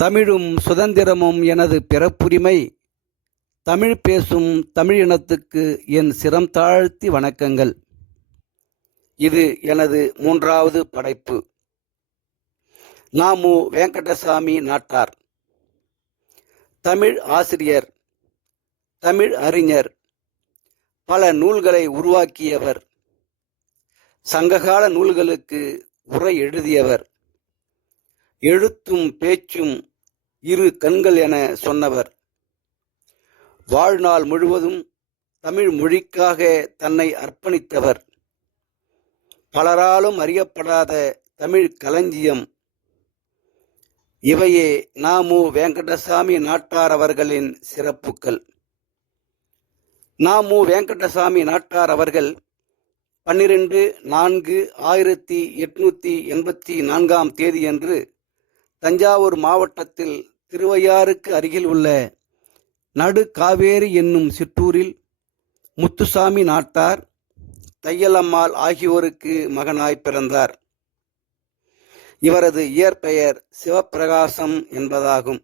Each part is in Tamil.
தமிழும் சுதந்திரமும் எனது பிறப்புரிமை. தமிழ் பேசும் தமிழினத்துக்கு என் சிரம் தாழ்த்தி வணக்கங்கள். இது எனது மூன்றாவது படைப்பு. நாமு வெங்கடசாமி நாட்டார். தமிழ் ஆசிரியர் தமிழ் அறிஞர் பல நூல்களை உருவாக்கியவர் சங்ககால நூல்களுக்கு உரை எழுதியவர் எழுத்தும் பேச்சும் இரு கண்கள் என சொன்னவர். வாழ்நாள் முழுவதும் தமிழ் மொழிக்காக தன்னை அர்ப்பணித்தவர். பலராலும் அறியப்படாத தமிழ் களஞ்சியம். இவையே நாமு வெங்கடசாமி நாட்டார் அவர்களின் சிறப்புக்கள் நாமு வெங்கடசாமி நாட்டார் அவர்கள் பன்னிரண்டு நான்கு ஆயிரத்தி எட்நூத்தி எண்பத்தி நான்காம் தேதியன்று தஞ்சாவூர் மாவட்டத்தில் திருவையாறுக்கு அருகில் உள்ள நடு காவேரி என்னும் சிற்றூரில் முத்துசாமி நாட்டார் தையலம்மாள் ஆகியோருக்கு மகனாய் பிறந்தார். இவரது இயற்பெயர் சிவப்பிரகாசம் என்பதாகும்.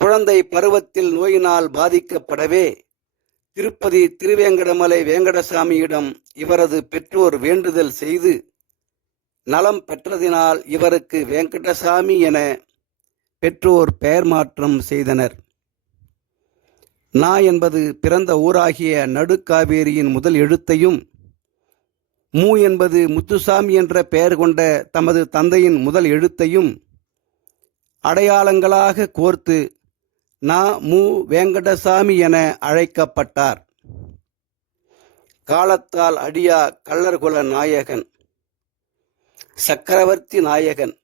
குழந்தை பருவத்தில் நோயினால் பாதிக்கப்படவே திருப்பதி திருவேங்கடமலை வேங்கடசாமியிடம் இவரது பெற்றோர் வேண்டுதல் செய்து நலம் பெற்றதினால் இவருக்கு வேங்கடசாமி என பெற்றோர் பெயர் மாற்றம் செய்தனர். நா என்பது பிறந்த ஊராகிய நடுக்காவேரியின் முதல் எழுத்தையும் மூ என்பது முத்துசாமி என்ற பெயர் கொண்ட தமது தந்தையின் முதல் எழுத்தையும் அடையாளங்களாக கோர்த்து நா மு வேங்கடசாமி என அழைக்கப்பட்டார். காலத்தால் அடியா கள்ளர்குல நாயகன் சக்கரவர்த்தி நாயகன்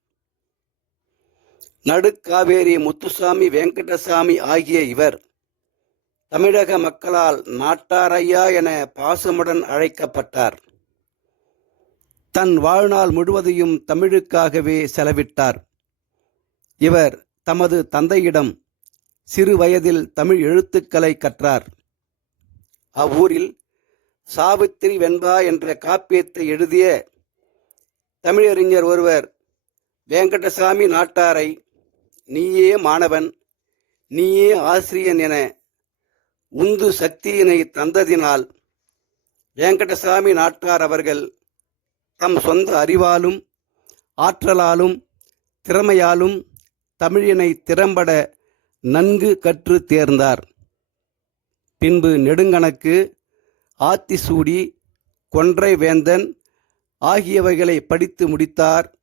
நடுக்காவேரி முத்துசாமி வெங்கடசாமி ஆகிய இவர் தமிழக மக்களால் நாட்டாரையா என பாசமுடன் அழைக்கப்பட்டார். தன் வாழ்நாள் முழுவதையும் தமிழுக்காகவே செலவிட்டார். இவர் தமது தந்தையிடம் சிறு வயதில் தமிழ் எழுத்துக்களை கற்றார். அவ்வூரில் சாவித்திரி வெண்பா என்ற காப்பியத்தை எழுதிய தமிழறிஞர் ஒருவர் வெங்கடசாமி நாட்டாரை நீயே மாணவன் நீயே ஆசிரியன் என உந்து சக்தியினை தந்ததினால் வெங்கடசாமி நாட்டார் அவர்கள் தம் சொந்த அறிவாலும் ஆற்றலாலும் திறமையாலும் தமிழினை திறம்பட நன்கு கற்று தேர்ந்தார். பின்பு நெடுங்கணக்கு ஆத்திசூடி கொன்றை வேந்தன் ஆகியவைகளை படித்து முடித்தார்.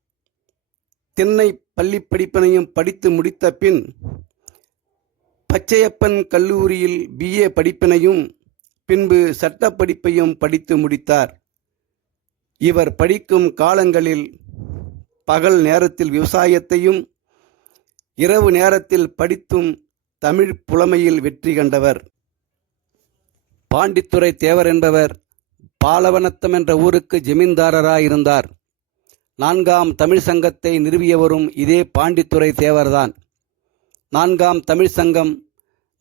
திண்ணை பள்ளி படிப்பினையும் படித்து முடித்த பின் பச்சையப்பன் கல்லூரியில் பிஏ படிப்பினையும் பின்பு சட்ட படிப்பையும் படித்து முடித்தார். இவர் படிக்கும் காலங்களில் பகல் நேரத்தில் விவசாயத்தையும் இரவு நேரத்தில் படித்தும் தமிழ் புலமையில் வெற்றி கண்டவர். பாண்டித்துறை தேவர் என்பவர் பாலவனத்தம் என்ற ஊருக்கு ஜமீன்தாரராயிருந்தார். நான்காம் தமிழ் சங்கத்தை நிறுவியவரும் இதே பாண்டித்துறை தேவர்தான். நான்காம் தமிழ் சங்கம்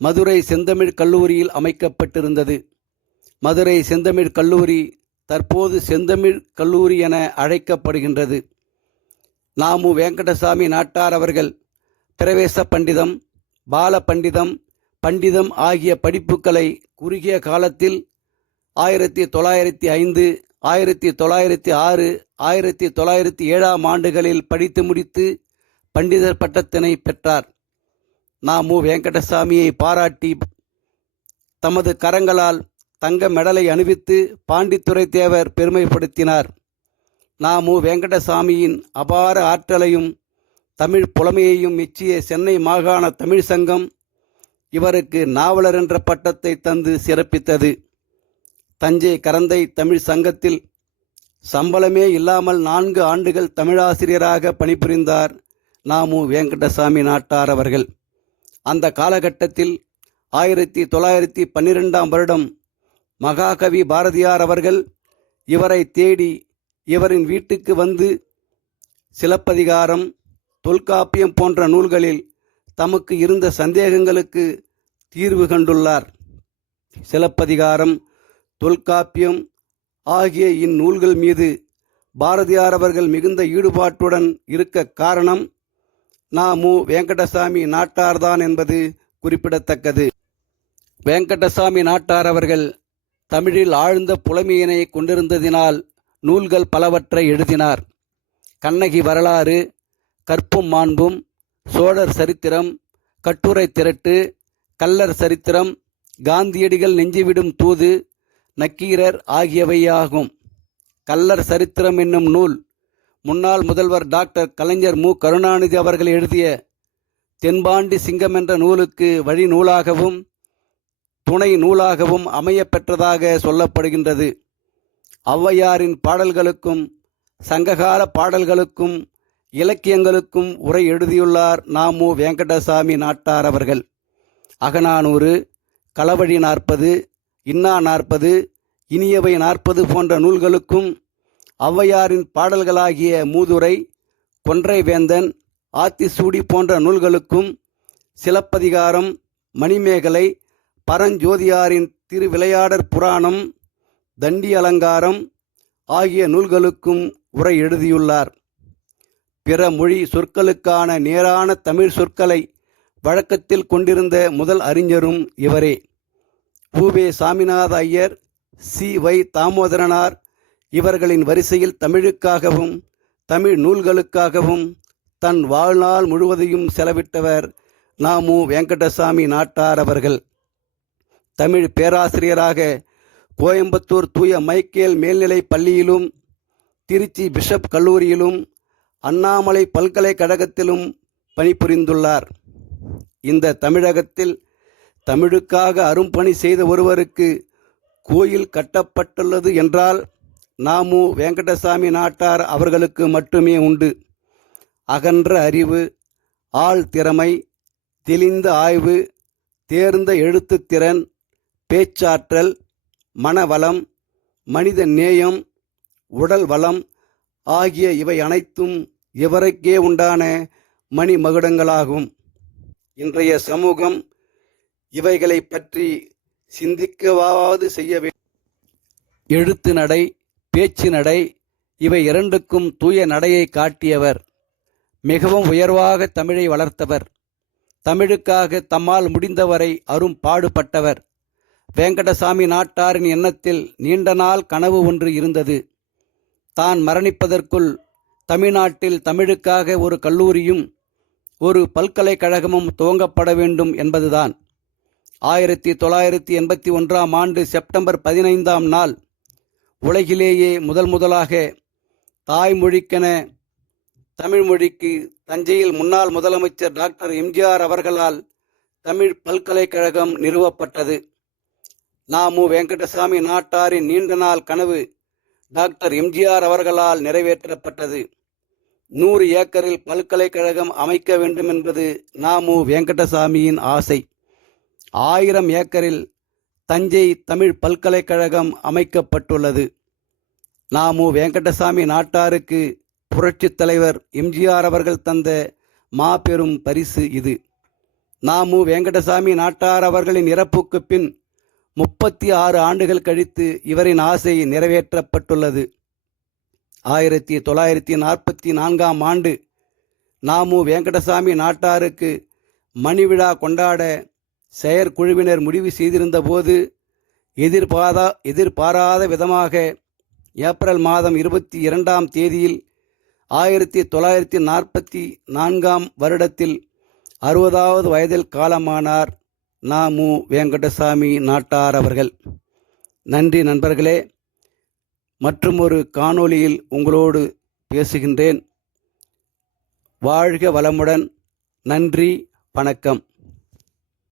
மதுரை செந்தமிழ் கல்லூரியில் அமைக்கப்பட்டிருந்தது. மதுரை செந்தமிழ் கல்லூரி தற்போது செந்தமிழ் கல்லூரி என அழைக்கப்படுகின்றது. நாமு வெங்கடசாமி நாட்டார் அவர்கள் பிரவேச பண்டிதம் பால பண்டிதம் பண்டிதம் ஆகிய படிப்புகளை குறுகிய காலத்தில் ஆயிரத்தி தொள்ளாயிரத்தி ஐந்து ஆயிரத்தி தொள்ளாயிரத்தி ஆறு ஆயிரத்தி தொள்ளாயிரத்தி ஏழாம் ஆண்டுகளில் படித்து முடித்து பண்டிதர் பட்டத்தினை பெற்றார். நா. மு. வெங்கடசாமியை பாராட்டி தமது கரங்களால் தங்க மெடலை அணிவித்து பாண்டித்துறை தேவர் பெருமைப்படுத்தினார். நா. மு. வெங்கடசாமியின் அபார ஆற்றலையும் தமிழ் புலமையையும் மெச்சிய சென்னை மாகாண தமிழ் சங்கம் இவருக்கு நாவலர் என்ற பட்டத்தை தந்து சிறப்பித்தது. தஞ்சை கரந்தை தமிழ் சங்கத்தில் சம்பளமே இல்லாமல் நான்கு ஆண்டுகள் தமிழாசிரியராக பணிபுரிந்தார் நாமு வேங்கடசாமி நாட்டார் அவர்கள். அந்த காலகட்டத்தில் ஆயிரத்தி தொள்ளாயிரத்தி பன்னிரெண்டாம் வருடம் மகாகவி பாரதியார் அவர்கள் இவரை தேடி இவரின் வீட்டுக்கு வந்து சிலப்பதிகாரம் தொல்காப்பியம் போன்ற நூல்களில் தமக்கு இருந்த சந்தேகங்களுக்கு தீர்வு கண்டுள்ளார். சிலப்பதிகாரம் தொல்காப்பியம் ஆகிய இந்நூல்கள் மீது பாரதியார் அவர்கள் மிகுந்த ஈடுபாட்டுடன் இருக்க காரணம் நா. மு. வெங்கடசாமி நாட்டார்தான் என்பது குறிப்பிடத்தக்கது. வெங்கடசாமி நாட்டார் அவர்கள் தமிழில் ஆழ்ந்த புலமையினை கொண்டிருந்ததினால் நூல்கள் பலவற்றை எழுதினார். கண்ணகி வரலாறு கற்பும் மாண்பும் சோழர் சரித்திரம் கட்டுரை திரட்டு கல்லர் சரித்திரம் காந்தியடிகள் நெஞ்சுவிடும் தூது நக்கீரர் ஆகியவையாகும். கள்ளர் சரித்திரம் என்னும் நூல். முன்னாள் முதல்வர் டாக்டர் கலைஞர் மு. கருணாநிதி அவர்கள் எழுதிய தென்பாண்டி சிங்கம் என்ற நூலுக்கு வழி நூலாகவும் துணை நூலாகவும் அமையப்பெற்றதாக சொல்லப்படுகின்றது. ஔவையாரின் பாடல்களுக்கும் சங்ககால பாடல்களுக்கும் இலக்கியங்களுக்கும் உரை எழுதியுள்ளார் நாமு வெங்கடசாமி நாட்டார் அவர்கள். அகநானூறு களவழி நாற்பது இன்னா நாற்பது இனியவை நாற்பது போன்ற நூல்களுக்கும் ஔவையாரின் பாடல்களாகிய மூதுரை கொன்றை வேந்தன் ஆத்திசூடி போன்ற நூல்களுக்கும் சிலப்பதிகாரம் மணிமேகலை பரஞ்சோதியாரின் திருவிளையாடற் புராணம் தண்டி அலங்காரம் ஆகிய நூல்களுக்கும் உரை எழுதியுள்ளார். பிற மொழி சொற்களுக்கான நேரான தமிழ் சொற்களை வழக்கத்தில் கொண்டிருந்த முதல் அறிஞரும் இவரே. பூவே சாமிநாத ஐயர் சி. வை. தாமோதரனார் இவர்களின் வரிசையில் தமிழுக்காகவும் தமிழ் நூல்களுக்காகவும் தன் வாழ்நாள் முழுவதையும் செலவிட்டவர் நாமு வெங்கடசாமி நாட்டார் அவர்கள். தமிழ் பேராசிரியராக கோயம்புத்தூர் தூய மைக்கேல் மேல்நிலைப் பள்ளியிலும் திருச்சி பிஷப் கல்லூரியிலும் அண்ணாமலை பல்கலைக்கழகத்திலும் பணிபுரிந்துள்ளார். இந்த தமிழகத்தில் தமிழுக்காக அரும்பணி செய்த ஒருவருக்கு கோயில் கட்டப்பட்டுள்ளது என்றால் நாமு வெங்கடசாமி நாட்டார் அவர்களுக்கு மட்டுமே உண்டு. அகன்ற அறிவு ஆள் திறமை தெளிந்த ஆய்வு தேர்ந்த எழுத்துத்திறன் பேச்சாற்றல் மனவளம் மனித நேயம் உடல் வளம் ஆகிய இவை அனைத்தும் இவருக்கே உண்டான மணிமகுடங்களாகும். இன்றைய சமூகம் இவைகளை பற்றி சிந்திக்கவாவது செய்ய வேண்டும் எழுத்து நடை பேச்சு நடை இவை இரண்டுக்கும் தூய நடையை காட்டியவர். மிகவும் உயர்வாக தமிழை வளர்த்தவர். தமிழுக்காக தம்மால் முடிந்தவரை அரும் பாடுபட்டவர். வேங்கடசாமி நாட்டாரின் எண்ணத்தில் நீண்ட நாள் கனவு ஒன்று இருந்தது. தான் மரணிப்பதற்குள் தமிழ்நாட்டில் தமிழுக்காக ஒரு கல்லூரியும் ஒரு பல்கலைக்கழகமும் துவங்கப்பட வேண்டும் என்பதுதான். ஆயிரத்தி தொள்ளாயிரத்தி எண்பத்தி ஒன்றாம் ஆண்டு செப்டம்பர் பதினைந்தாம் நாள் உலகிலேயே முதல் முதலாக தாய்மொழிக்கென தமிழ் மொழிக்கு தஞ்சையில் முன்னாள் முதலமைச்சர் டாக்டர் எம்ஜிஆர் அவர்களால் தமிழ் பல்கலைக்கழகம் நிறுவப்பட்டது. நாமு வெங்கடசாமி நாட்டாரின் நீண்ட நாள் கனவு டாக்டர் எம்ஜிஆர் அவர்களால் நிறைவேற்றப்பட்டது. நூறு ஏக்கரில் பல்கலைக்கழகம் அமைக்க வேண்டும் என்பது நாமு வெங்கடசாமியின் ஆசை. ஆயிரம் ஏக்கரில் தஞ்சை தமிழ் பல்கலைக்கழகம் அமைக்கப்பட்டுள்ளது. நாமு வெங்கடசாமி நாட்டாருக்கு புரட்சித் தலைவர் எம்ஜிஆர் அவர்கள் தந்த மாபெரும் பரிசு இது. நாமு வெங்கடசாமி நாட்டார் அவர்களின் இறப்புக்கு பின் முப்பத்தி ஆறு ஆண்டுகள் கழித்து இவரின் ஆசை நிறைவேற்றப்பட்டுள்ளது. ஆயிரத்தி தொள்ளாயிரத்தி நாற்பத்தி நான்காம் ஆண்டு நாமு வெங்கடசாமி நாட்டாருக்கு மணிவிழா கொண்டாட செயற்குழுவினர் முடிவு செய்திருந்த போது எதிர்பாரா எதிர்பாராத விதமாக ஏப்ரல் மாதம் இருபத்தி இரண்டாம் தேதியில் ஆயிரத்தி தொள்ளாயிரத்தி நாற்பத்தி நான்காம் வருடத்தில் அறுபதாவது வயதில் காலமானார் நா. மு. வெங்கடசாமி நாட்டார் அவர்கள். நன்றி நண்பர்களே. மற்றும் ஒரு காணொளியில் உங்களோடு பேசுகின்றேன். வாழ்க வளமுடன். நன்றி வணக்கம்.